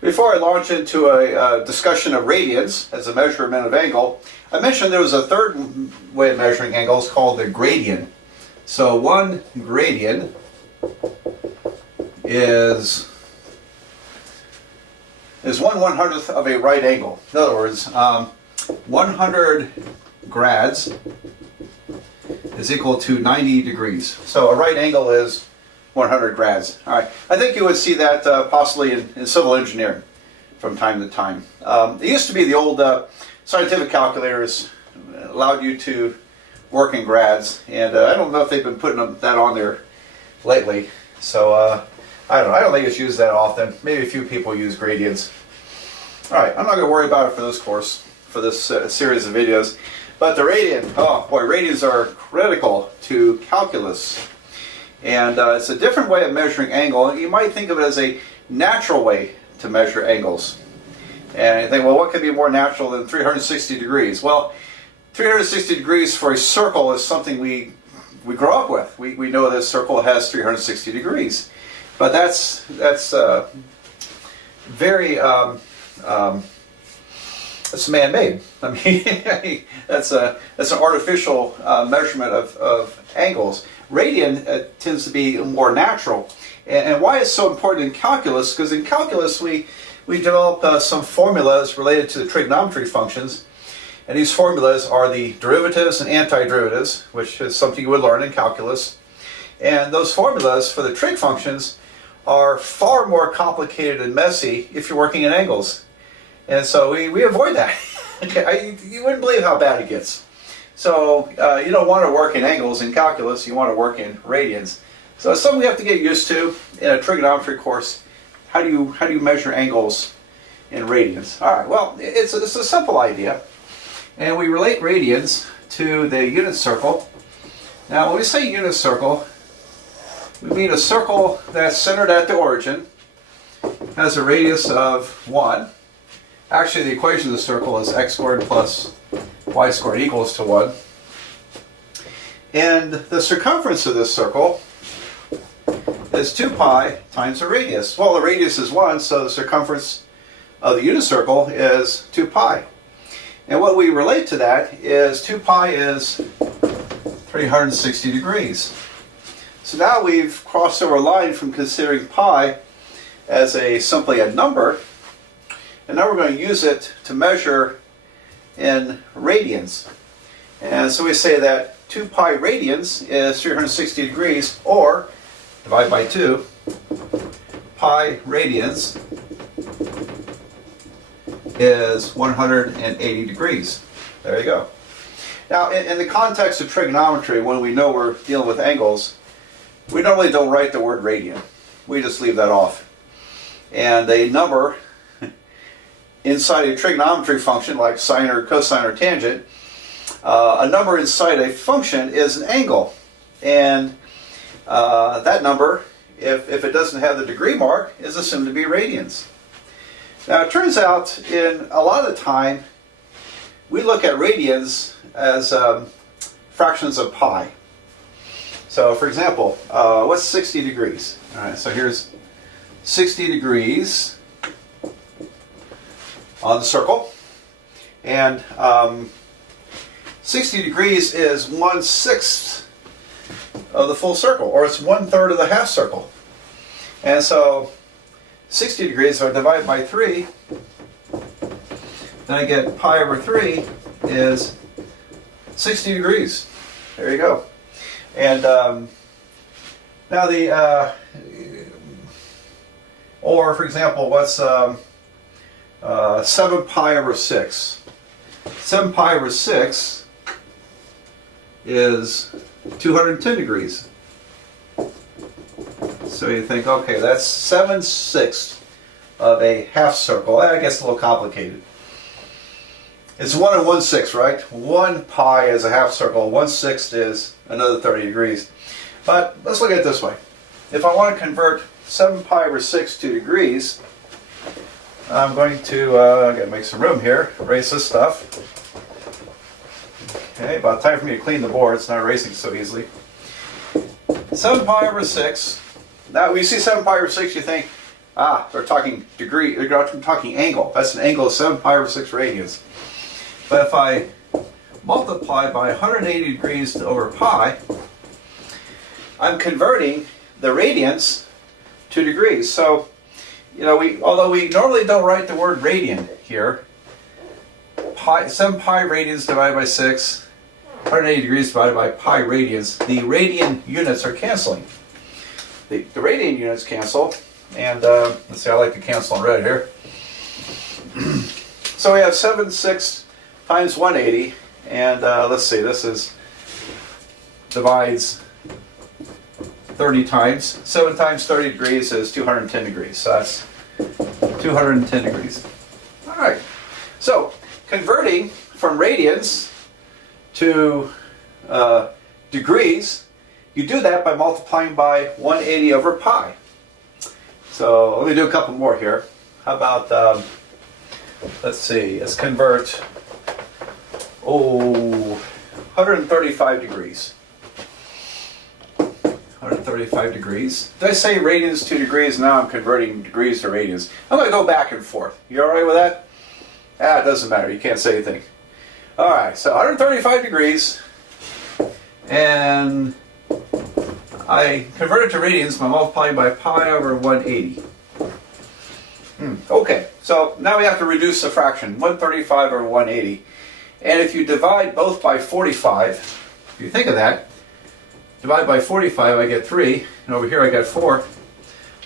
Before I launch into a discussion of radians as a measurement of angle, I mentioned there was a third way of measuring angles called the gradient. So one gradient is 1/100th of a right angle. In other words, 100 grads is equal to 90 degrees. So a right angle is 100 grads. All right. I think you would see that possibly in civil engineering from time to time. It used to be the old scientific calculators allowed you to work in grads, and I don't know if they've been putting that on there lately. So I don't think it's used that often. Maybe a few people use gradients. All right. I'm not going to worry about it for this course, for this series of videos. But the radian, oh boy, radians are critical to calculus. And it's a different way of measuring angle. You might think of it as a natural way to measure angles. And you think, well, what could be more natural than 360 degrees? Well, 360 degrees for a circle is something we grow up with. We know this circle has 360 degrees. But that's very, it's man-made. I mean, that's an artificial measurement of angles. Radian tends to be more natural. And why it's so important in calculus, because in calculus we develop some formulas related to the trigonometry functions. And these formulas are the derivatives and antiderivatives, which is something you would learn in calculus. And those formulas for the trig functions are far more complicated and messy if you're working in angles. And so we avoid that. You wouldn't believe how bad it gets. So you don't want to work in angles in calculus, you want to work in radians. So it's something we have to get used to in a trigonometry course. How do you measure angles in radians? All right, well, it's a simple idea. And we relate radians to the unit circle. Now when we say unit circle, we mean a circle that's centered at the origin, has a radius of 1. Actually, the equation of the circle is x squared plus y squared equals to 1. And the circumference of this circle is 2 pi times the radius. Well, the radius is 1, so the circumference of the unit circle is 2 pi. And what we relate to that is 2 pi is 360 degrees. So now we've crossed over a line from considering pi as simply a number, and now we're going to use it to measure in radians. And so we say that 2 pi radians is 360 degrees, or divide by 2, pi radians is 180 degrees. There you go. Now in the context of trigonometry, when we know we're dealing with angles, we normally don't write the word radian. We just leave that off. And a number inside a trigonometry function like sine or cosine or tangent, a number inside a function is an angle. And that number, if it doesn't have the degree mark, is assumed to be radians. Now it turns out in a lot of the time we look at radians as fractions of pi. So for example, what's 60 degrees? All right, so here's 60 degrees on the circle, and 60 degrees is 1/6 of the full circle, or it's 1/3 of the half circle. And so 60 degrees, if I divide by 3, then I get pi over 3 is 60 degrees. There you go. And now or for example, what's 7 pi over 6? 7 pi over 6 is 210 degrees. So you think, okay, that's 7/6 of a half circle. That gets a little complicated. It's 1 and 1/6, right? 1 pi is a half circle, 1/6 is another 30 degrees. But let's look at it this way. If I want to convert 7 pi over 6 to degrees, I'm going to gotta make some room here, erase this stuff. Okay, about time for me to clean the board, it's not erasing so easily. 7 pi over 6. Now when you see 7 pi over 6, you think, They're talking degree, they're talking angle. That's an angle of 7 pi over 6 radians. But if I multiply by 180 degrees over pi, I'm converting the radians to degrees. So, although we normally don't write the word radian here, 7 pi radians divided by 6, 180 degrees divided by pi radians, the radian units are canceling. The radian units cancel, and let's see, I like to cancel in red here. So we have 7/6 times 180, and let's see, this divides 30 times. 7 times 30 degrees is 210 degrees, so that's 210 degrees. All right, so converting from radians to degrees, you do that by multiplying by 180 over pi. So let me do a couple more here. How about, let's see, let's convert, 135 degrees. 135 degrees. Did I say radians to degrees? Now I'm converting degrees to radians. I'm going to go back and forth. You all right with that? It doesn't matter. You can't say anything. All right, so 135 degrees, and I convert it to radians by multiplying by pi over 180. Okay, so now we have to reduce the fraction, 135 over 180. And if you divide both by 45, if you think of that, divide by 45, I get 3, and over here I get 4.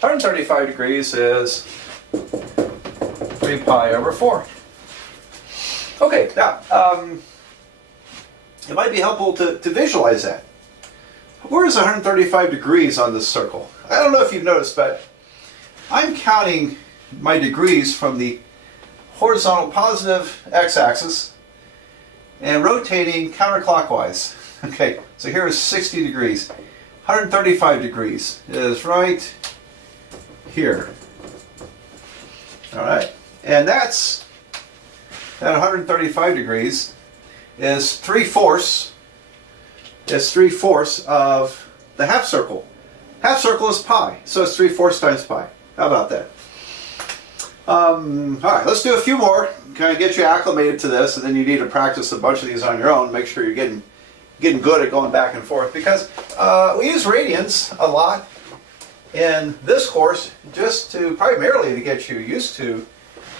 135 degrees is 3 pi over 4. Okay, now, it might be helpful to visualize that. Where is 135 degrees on this circle? I don't know if you've noticed, but I'm counting my degrees from the horizontal positive x-axis and rotating counterclockwise. Okay, so here is 60 degrees. 135 degrees is right here. All right, and that's at 135 degrees is 3/4. It's 3/4 of the half circle. Half circle is pi, so it's 3/4 times pi. How about that? All right, let's do a few more. Kind of get you acclimated to this, and then you need to practice a bunch of these on your own. Make sure you're getting good at going back and forth, because we use radians a lot in this course, just primarily to get you used to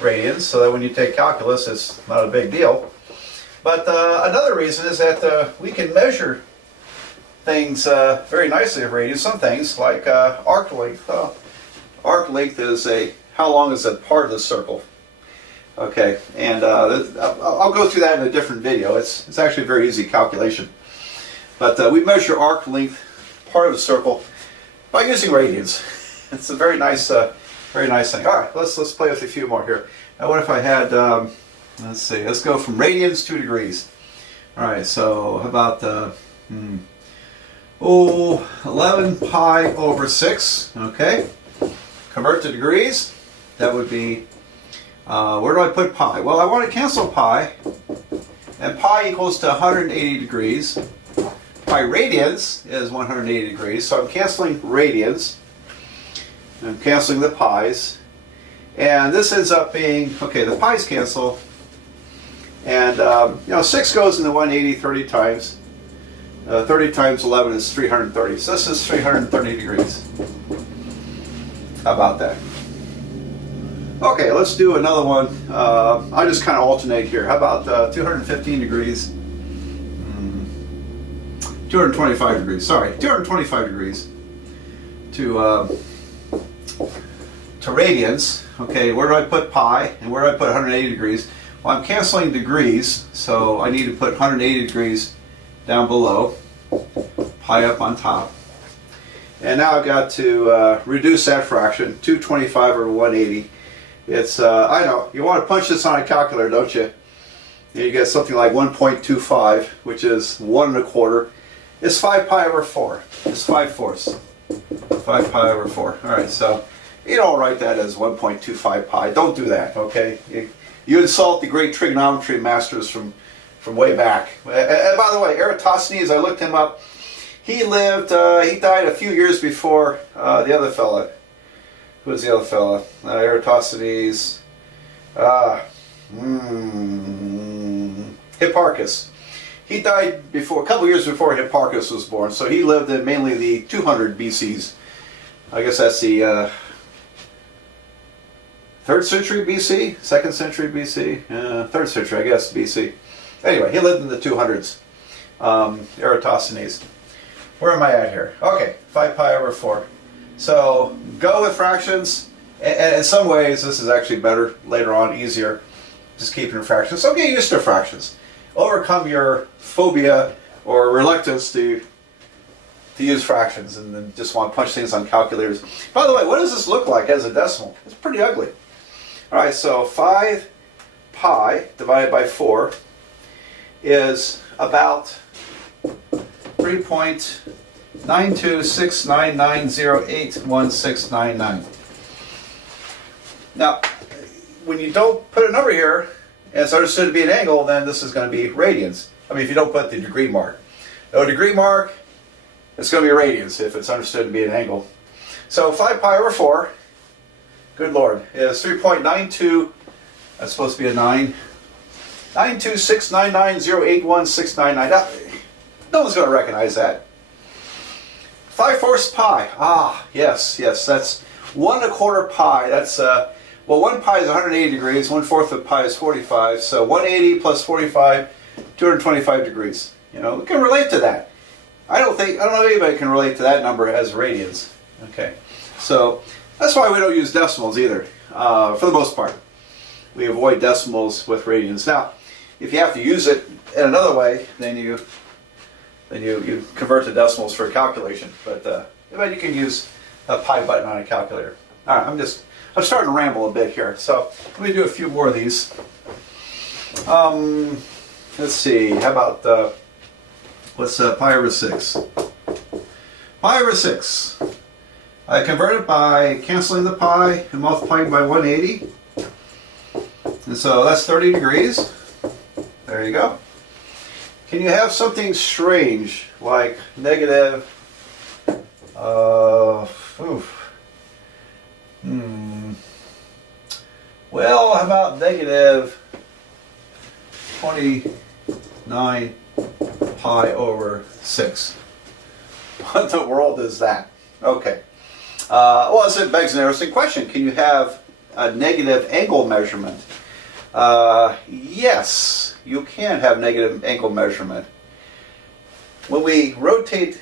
radians, so that when you take calculus, it's not a big deal. But another reason is that we can measure things very nicely of radians. Some things like arc length. Arc length is how long is a part of the circle. Okay, and I'll go through that in a different video. It's actually a very easy calculation. But we measure arc length, part of the circle, by using radians. It's a very nice thing. All right, let's play with a few more here. Now, what if I had? Let's see. Let's go from radians to degrees. All right. So how about 11 pi over 6? Okay. Convert to degrees. That would be. Where do I put pi? Well, I want to cancel pi, and pi equals to 180 degrees. Pi radians is 180 degrees, so I'm canceling radians. I'm canceling the pi's, and this ends up being, okay, the pi's cancel, and 6 goes into 180 30 times. 30 times 11 is 330, so this is 330 degrees. How about that? Okay, let's do another one. I'll just kind of alternate here. How about 215 degrees? 225 degrees, sorry, 225 degrees to radians. Okay, where do I put pi, and where do I put 180 degrees? Well, I'm canceling degrees, so I need to put 180 degrees down below, pi up on top. And now I've got to reduce that fraction, 225 over 180. It's, I know, you want to punch this on a calculator, don't you? And you get something like 1.25, which is 1 1/4. It's 5 pi over 4. It's 5/4. 5 pi over 4. All right, so you don't write that as 1.25 pi. Don't do that, okay? You insult the great trigonometry masters from way back. And by the way, Eratosthenes, I looked him up. He lived, he died a few years before the other fella, Who's the other fella? Eratosthenes. Hipparchus. He died before, a couple years before Hipparchus was born, so he lived in mainly the 200 BCs. I guess that's the 3rd century BC, 2nd century BC, 3rd century, I guess, BC. Anyway, he lived in the 200s. Eratosthenes. Where am I at here? Okay, 5 pi over 4. So go with fractions, and in some ways this is actually better later on, easier, just keeping fractions. So get used to fractions. Overcome your phobia or reluctance to use fractions and then just want to punch things on calculators. By the way, what does this look like as a decimal? It's pretty ugly. Alright, so 5 pi divided by 4 is about 3.92699081699. Now, when you don't put a number here, and it's understood to be an angle, then this is going to be radians. I mean, if you don't put the degree mark. No degree mark, it's going to be radians if it's understood to be an angle. So 5 pi over 4, good Lord, is 3.92, that's supposed to be a 9, 92699081699. No one's going to recognize that. 5/4 pi. Ah, yes, that's 1 1/4 pi. That's, well, 1 pi is 180 degrees, 1/4 of pi is 45. So 180 plus 45, 225 degrees. You know, we can relate to that. I don't know if anybody can relate to that number as radians. Okay, so that's why we don't use decimals either, for the most part. We avoid decimals with radians. Now, if you have to use it in another way, then you convert to decimals for a calculation. But you can use a pi button on a calculator. All right, I'm starting to ramble a bit here. So let me do a few more of these. Let's see. How about what's pi over 6? Pi over 6. I convert it by canceling the pi and multiplying by 180. And so that's 30 degrees. There you go. Can you have something strange like negative, well, how about negative 29 pi over 6? What in the world is that? Okay. Well, it begs an interesting question. Can you have a negative angle measurement? Yes, you can have negative angle measurement. When we rotate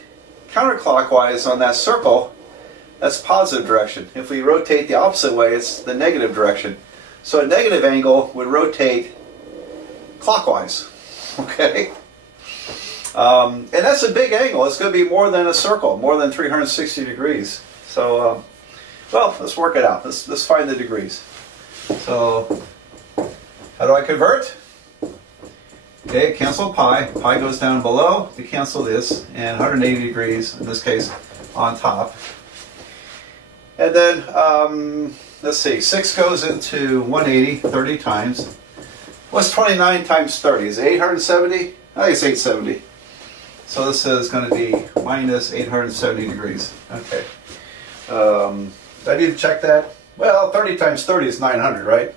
counterclockwise on that circle, that's positive direction. If we rotate the opposite way, it's the negative direction. So a negative angle would rotate clockwise. Okay? And that's a big angle. It's going to be more than a circle, more than 360 degrees. So, well, let's work it out. Let's find the degrees. So, how do I convert? Okay, cancel pi. Pi goes down below to cancel this, and 180 degrees, in this case, on top. And then, let's see, 6 goes into 180 30 times. What's 29 times 30? Is it 870? I think it's 870. So this is going to be minus 870 degrees. Okay. Do I need to check that? Well, 30 times 30 is 900, right?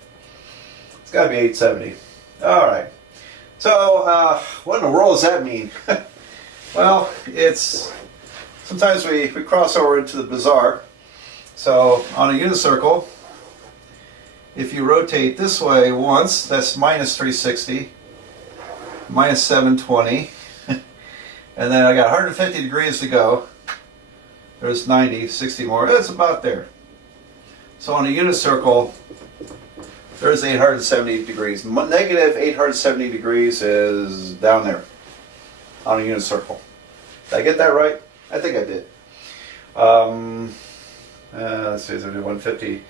It's got to be 870. All right. So, what in the world does that mean? Well, it's sometimes we cross over into the bizarre. So, on a unit circle, if you rotate this way once, that's minus 360, minus 720, and then I got 150 degrees to go. There's 90, 60 more. It's about there. So on a unit circle, there's 870 degrees. Negative 870 degrees is down there on a unit circle. Did I get that right? I think I did. Let's see, 150.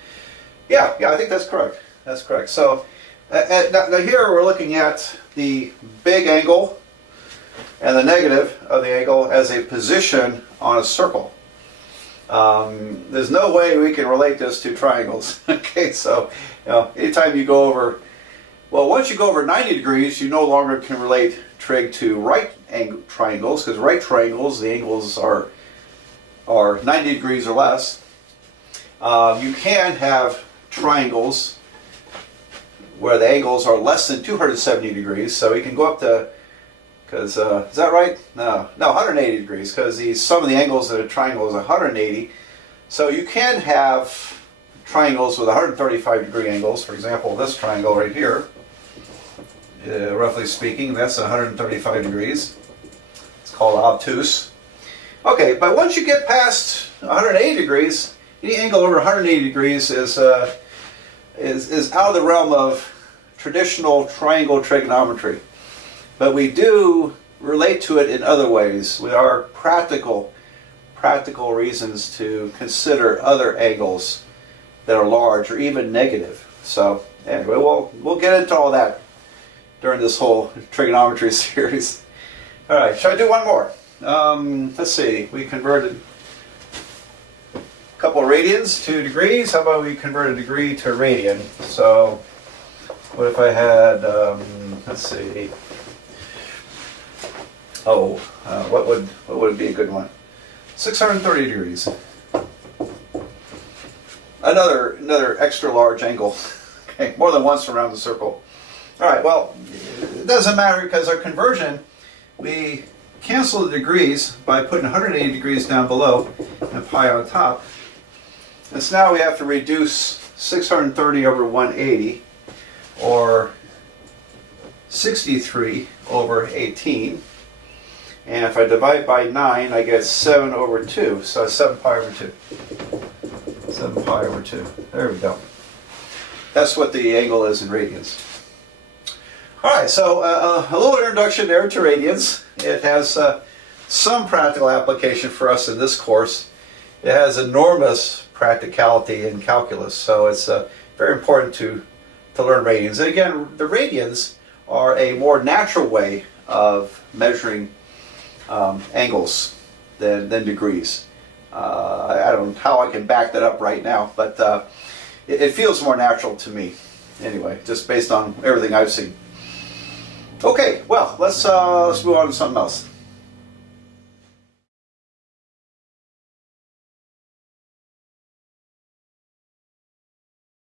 Yeah, I think that's correct. That's correct. So now here we're looking at the big angle and the negative of the angle as a position on a circle. There's no way we can relate this to triangles. Okay, so anytime you go over, well, once you go over 90 degrees, you no longer can relate trig to right angle triangles, because right triangles, the angles are 90 degrees or less. You can have triangles where the angles are less than 270 degrees, so we can go up to, because, is that right? No, 180 degrees, because the sum of the angles of a triangle is 180. So you can have triangles with 135 degree angles. For example, this triangle right here, roughly speaking, that's 135 degrees. It's called obtuse. Okay, but once you get past 180 degrees, any angle over 180 degrees is out of the realm of traditional triangle trigonometry. But we do relate to it in other ways. There are practical reasons to consider other angles that are large or even negative. So anyway, we'll get into all that during this whole trigonometry series. All right, shall I do one more? Let's see. We converted a couple of radians to degrees. How about we convert a degree to a radian? So what if I had, let's see. What would be a good one? 630 degrees. Another extra large angle. Okay, more than once around the circle. All right, well, it doesn't matter because our conversion, we cancel the degrees by putting 180 degrees down below and pi on top. And so now we have to reduce 630 over 180, or 63 over 18. And if I divide by 9, I get 7 over 2. So 7 pi over 2. 7 pi over 2. There we go. That's what the angle is in radians. Alright, so a little introduction there to radians. It has some practical application for us in this course. It has enormous practicality in calculus, so it's very important to learn radians. And again, the radians are a more natural way of measuring angles than degrees. I don't know how I can back that up right now, but it feels more natural to me anyway, just based on everything I've seen. Okay, well, let's move on to something else.